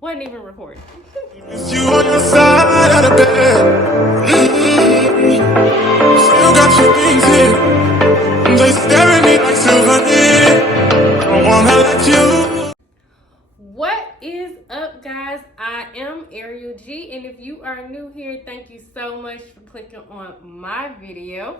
Wasn't even recording. It's you on your side of the bed. Still got your things in. They stare at me like souvenir. Don't wanna let you. What is up, guys? I am Ariel G, and if you are new here, thank you so much for clicking on my video.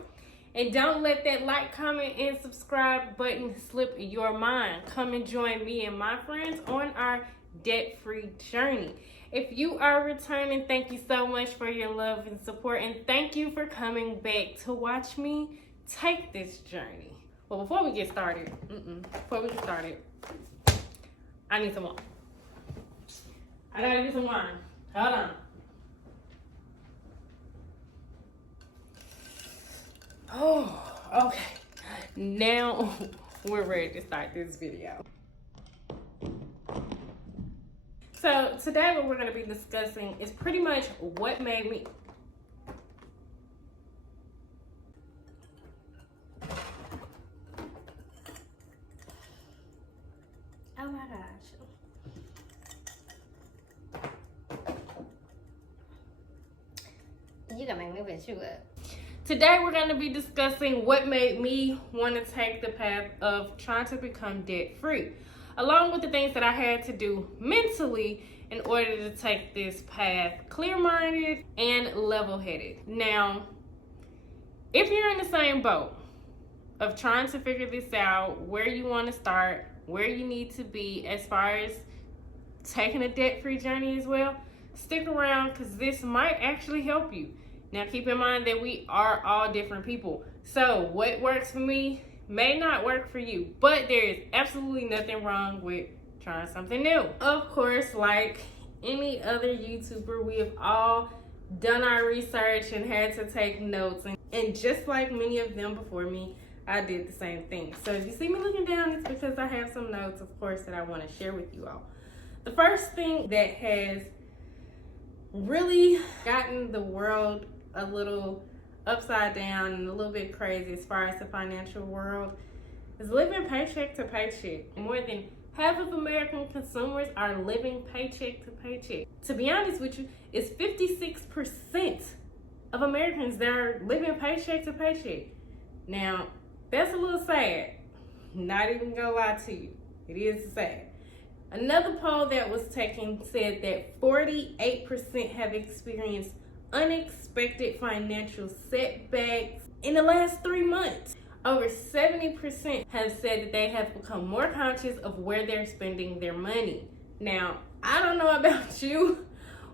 And don't let that like, comment, and subscribe button slip your mind. Come and join me and my friends on our debt-free journey. If you are returning, thank you so much for your love and support, and thank you for coming back to watch me take this journey. Well, before we get started, I need some wine. I gotta get some wine. Hold on. Oh, okay. Now we're ready to start this video. So today what we're going to be discussing is pretty much what made me... Oh my gosh. You gonna make me mess you up. Today we're going to be discussing what made me want to take the path of trying to become debt-free, along with the things that I had to do mentally in order to take this path clear-minded and level-headed. Now, if you're in the same boat of trying to figure this out, where you want to start, where you need to be as far as taking a debt-free journey as well, stick around because this might actually help you. Now, keep in mind that we are all different people. So what works for me may not work for you, but there is absolutely nothing wrong with trying something new. Of course, like any other YouTuber, we have all done our research and had to take notes. And just like many of them before me, I did the same thing. So if you see me looking down, it's because I have some notes, of course, that I want to share with you all. The first thing that has really gotten the world a little upside down and a little bit crazy as far as the financial world is living paycheck to paycheck. More than half of American consumers are living paycheck to paycheck. To be honest with you, it's 56% of Americans that are living paycheck to paycheck. Now, that's a little sad. Not even gonna lie to you. It is sad. Another poll that was taken said that 48% have experienced unexpected financial setbacks in the last 3 months. Over 70% have said that they have become more conscious of where they're spending their money. Now, I don't know about you,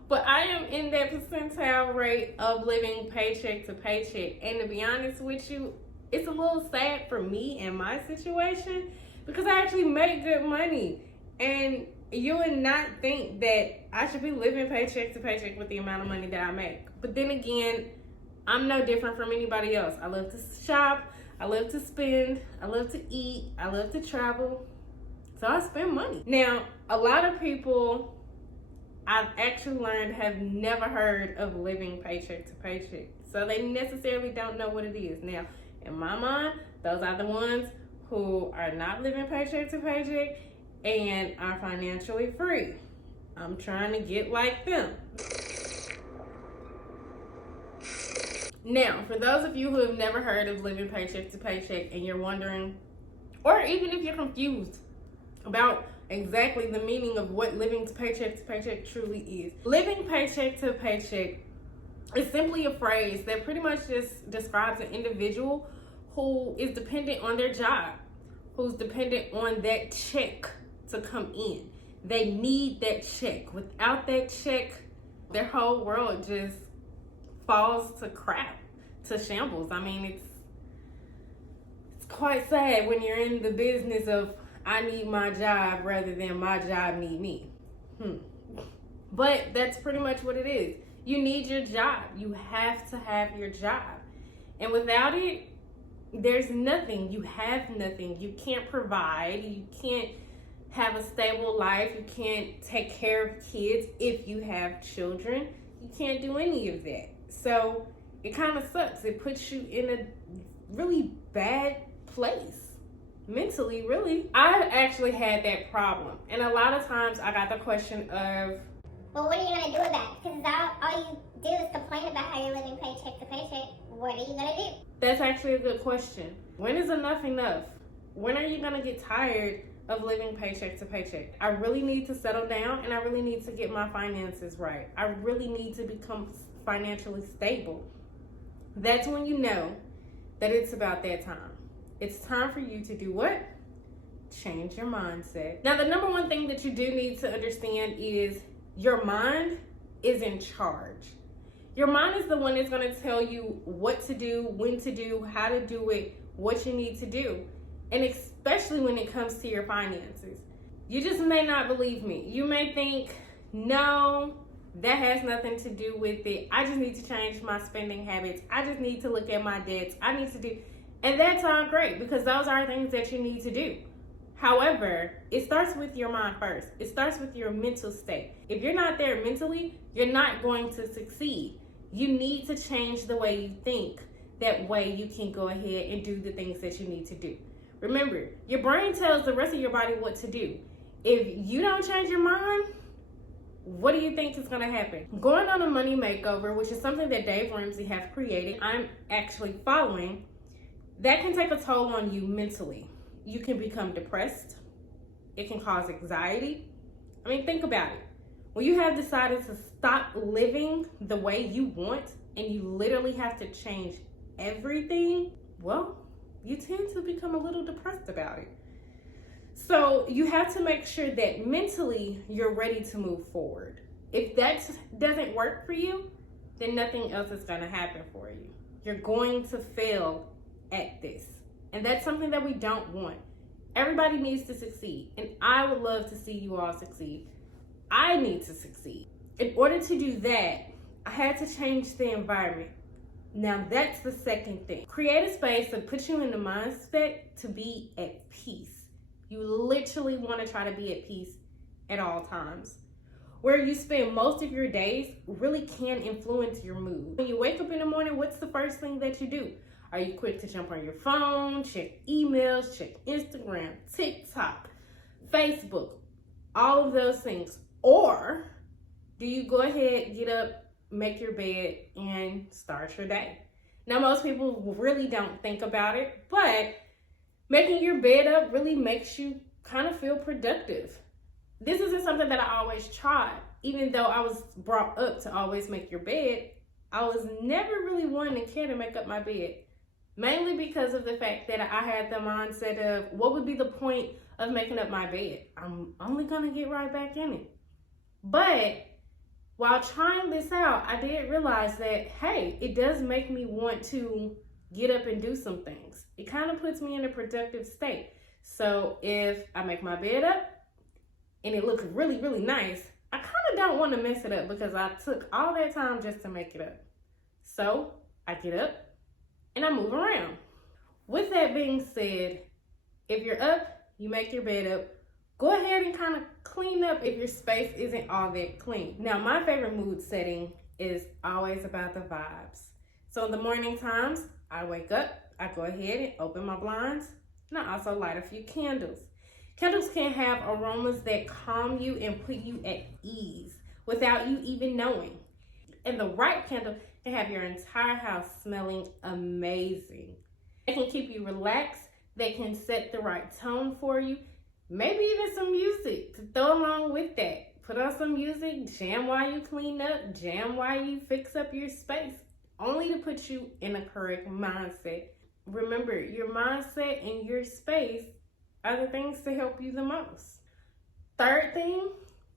but I am in that percentile rate of living paycheck to paycheck. And to be honest with you, it's a little sad for me and my situation because I actually make good money. And you would not think that I should be living paycheck to paycheck with the amount of money that I make. But then again, I'm no different from anybody else. I love to shop, I love to spend, I love to eat, I love to travel. So I spend money. Now, a lot of people I've actually learned have never heard of living paycheck to paycheck. So they necessarily don't know what it is. Now, in my mind, those are the ones who are not living paycheck to paycheck and are financially free. I'm trying to get like them. Now, for those of you who have never heard of living paycheck to paycheck and you're wondering, or even if you're confused about exactly the meaning of what living paycheck to paycheck truly is. Living paycheck to paycheck is simply a phrase that pretty much just describes an individual who is dependent on their job, who's dependent on that check to come in. They need that check. Without that check, their whole world just falls to crap, to shambles. I mean, it's quite sad when you're in the business of I need my job rather than my job need me. But that's pretty much what it is. You need your job. You have to have your job. And without it, there's nothing. You have nothing. You can't provide. You can't have a stable life. You can't take care of kids if you have children. You can't do any of that. So it kind of sucks. It puts you in a really bad place. mentally, really. I actually had that problem. And a lot of times I got the question of, well, what are you going to do with that? Because all you do is complain about how you're living paycheck to paycheck. What are you going to do? That's actually a good question. When is enough enough? When are you going to get tired of living paycheck to paycheck? I really need to settle down, and I really need to get my finances right. I really need to become financially stable. That's when you know that it's about that time. It's time for you to do what? Change your mindset. Now, the number one thing that you do need to understand is your mind is in charge. Your mind is the one that's going to tell you what to do, when to do, how to do it, what you need to do. And especially when it comes to your finances. You just may not believe me. You may think, no, that has nothing to do with it. I just need to change my spending habits. I just need to look at my debts. I need to do, and that's all great because those are things that you need to do. However, it starts with your mind first. It starts with your mental state. If you're not there mentally, you're not going to succeed. You need to change the way you think. That way you can go ahead and do the things that you need to do. Remember, your brain tells the rest of your body what to do. If you don't change your mind, what do you think is going to happen? Going on a money makeover, which is something that Dave Ramsey have created, I'm actually following, that can take a toll on you mentally. You can become depressed. It can cause anxiety. I mean, think about it. When you have decided to stop living the way you want and you literally have to change everything, well, you tend to become a little depressed about it. So you have to make sure that mentally you're ready to move forward. If that doesn't work for you, then nothing else is going to happen for you. You're going to fail at this. And that's something that we don't want. Everybody needs to succeed. And I would love to see you all succeed. I need to succeed. In order to do that, I had to change the environment. Now that's the second thing. Create a space that puts you in the mindset to be at peace. You literally want to try to be at peace at all times. Where you spend most of your days really can influence your mood. When you wake up in the morning, what's the first thing that you do? Are you quick to jump on your phone, check emails, check Instagram, TikTok, Facebook, all of those things? Or do you go ahead, get up, make your bed, and start your day? Now, most people really don't think about it, but making your bed up really makes you kind of feel productive. This isn't something that I always tried. Even though I was brought up to always make your bed, I was never really one to care to make up my bed. Mainly because of the fact that I had the mindset of, what would be the point of making up my bed? I'm only gonna get right back in it. But while trying this out, I did realize that, hey, it does make me want to get up and do some things. It kind of puts me in a productive state. So if I make my bed up and it looks really, really nice, I kind of don't want to mess it up because I took all that time just to make it up. So I get up and I move around. With that being said, if you're up, you make your bed up, go ahead and kind of clean up if your space isn't all that clean. Now, my favorite mood setting is always about the vibes. So in the morning times, I wake up, I go ahead and open my blinds, and I also light a few candles. Candles can have aromas that calm you and put you at ease without you even knowing. And the right candle can have your entire house smelling amazing. It can keep you relaxed. They can set the right tone for you. Maybe even some music to throw along with that. Put on some music, jam while you clean up, jam while you fix up your space, only to put you in a correct mindset. Remember, your mindset and your space are the things to help you the most. Third thing,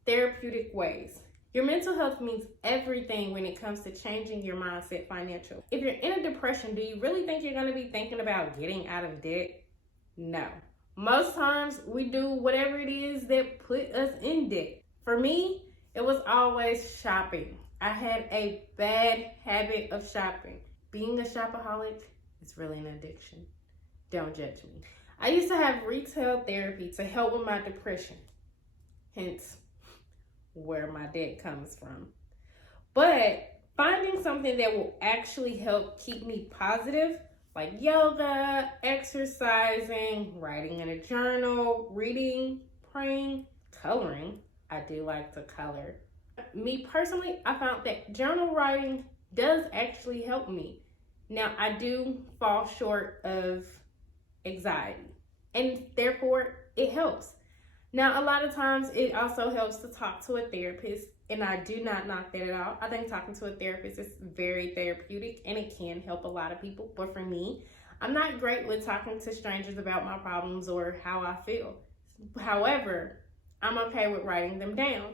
therapeutic ways. Your mental health means everything when it comes to changing your mindset financially. If you're in a depression, do you really think you're going to be thinking about getting out of debt? No. Most times we do whatever it is that put us in debt. For me, it was always shopping. I had a bad habit of shopping. Being a shopaholic is really an addiction. Don't judge me. I used to have retail therapy to help with my depression. Hence, where my debt comes from. But finding something that will actually help keep me positive like yoga, exercising, writing in a journal, reading, praying, coloring. I do like to color. Me personally, I found that journal writing does actually help me. Now, I do fall short of anxiety, and therefore it helps. Now, a lot of times it also helps to talk to a therapist, and I do not knock that at all. I think talking to a therapist is very therapeutic, and it can help a lot of people. But for me, I'm not great with talking to strangers about my problems or how I feel. However, I'm okay with writing them down.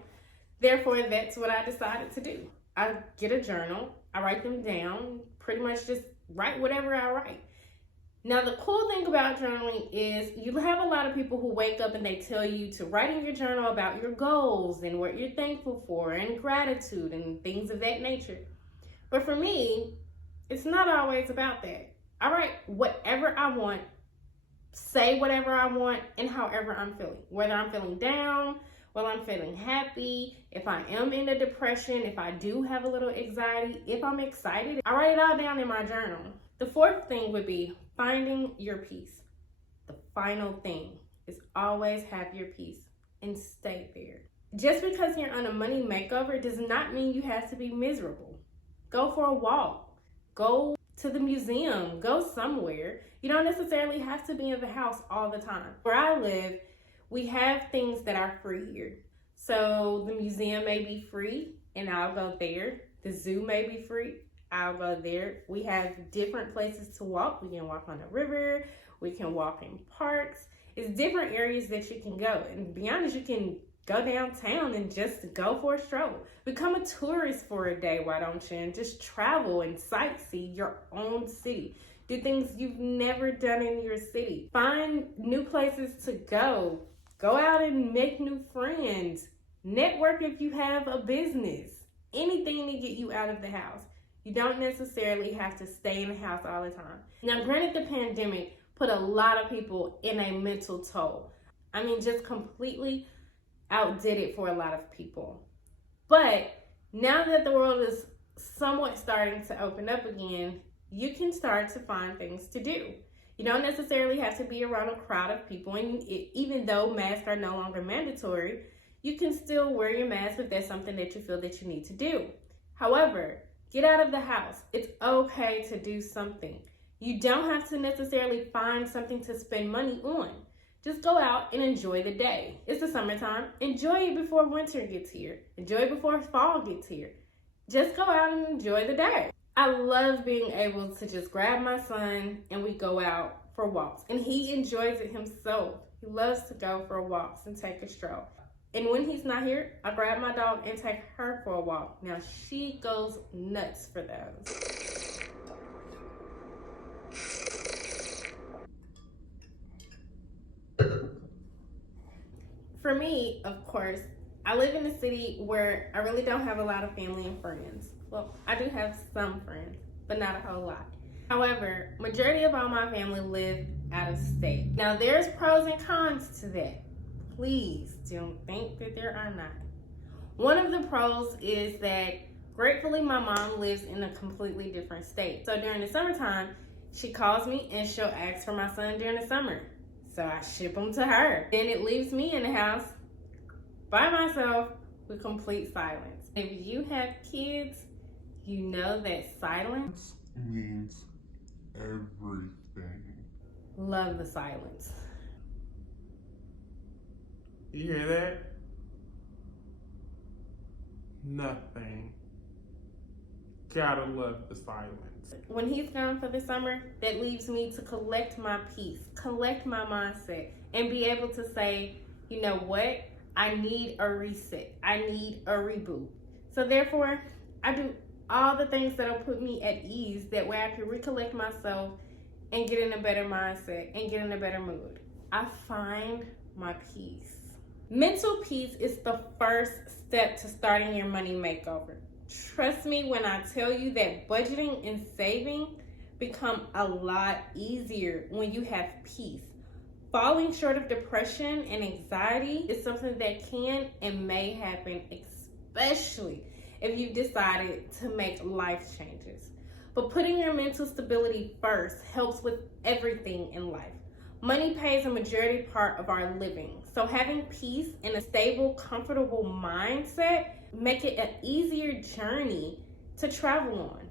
Therefore, that's what I decided to do. I get a journal, I write them down, pretty much just write whatever I write. Now, the cool thing about journaling is you have a lot of people who wake up and they tell you to write in your journal about your goals and what you're thankful for and gratitude and things of that nature. But for me, it's not always about that. I write whatever I want, say whatever I want, and however I'm feeling. Whether I'm feeling down, whether I'm feeling happy, if I am in a depression, if I do have a little anxiety, if I'm excited, I write it all down in my journal. The fourth thing would be finding your peace. The final thing is always have your peace and stay there. Just because you're on a money makeover does not mean you have to be miserable. Go for a walk. Go to the museum. Go somewhere. You don't necessarily have to be in the house all the time. Where I live, we have things that are free here. So the museum may be free and I'll go there. The zoo may be free. I'll go there. We have different places to walk. We can walk on the river. We can walk in parks. It's different areas that you can go. And to be honest, you can go downtown and just go for a stroll. Become a tourist for a day, why don't you? And just travel and sightsee your own city. Do things you've never done in your city. Find new places to go. Go out and make new friends. Network if you have a business. Anything to get you out of the house. You don't necessarily have to stay in the house all the time. Now, granted, the pandemic put a lot of people in a mental toll. I mean, just completely outdid it for a lot of people. But now that the world is somewhat starting to open up again, you can start to find things to do. You don't necessarily have to be around a crowd of people, and even though masks are no longer mandatory, you can still wear your mask if that's something that you feel that you need to do. However, get out of the house. It's okay to do something. You don't have to necessarily find something to spend money on. Just go out and enjoy the day. It's the summertime. Enjoy it before winter gets here. Enjoy it before fall gets here. Just go out and enjoy the day. I love being able to just grab my son and we go out for walks. And he enjoys it himself. He loves to go for walks and take a stroll. And when he's not here, I grab my dog and take her for a walk. Now, she goes nuts for those. For me, of course, I live in a city where I really don't have a lot of family and friends. Well, I do have some friends, but not a whole lot. However, majority of all my family live out of state. Now, there's pros and cons to that. Please don't think that there are not. One of the pros is that gratefully my mom lives in a completely different state. So during the summertime, she calls me and she'll ask for my son during the summer. So I ship him to her. Then it leaves me in the house by myself with complete silence. If you have kids, you know that silence means everything. Love the silence. You hear that? Nothing. Gotta love the silence. When he's gone for the summer, that leaves me to collect my peace, collect my mindset, and be able to say, you know what? I need a reset. I need a reboot. So therefore, I do all the things that'll put me at ease. That way I can recollect myself and get in a better mindset and get in a better mood. I find my peace. Mental peace is the first step to starting your money makeover. Trust me when I tell you that budgeting and saving become a lot easier when you have peace. Falling short of depression and anxiety is something that can and may happen, especially if you've decided to make life changes. But putting your mental stability first helps with everything in life. Money pays a majority part of our living. So having peace and a stable, comfortable mindset make it an easier journey to travel on.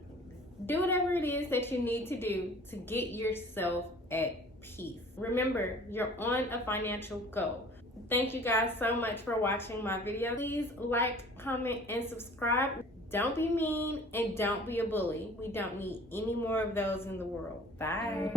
Do whatever it is that you need to do to get yourself at peace. Remember, you're on a financial goal. Thank you guys so much for watching my video. Please like, comment, and subscribe. Don't be mean and don't be a bully. We don't need any more of those in the world. Bye.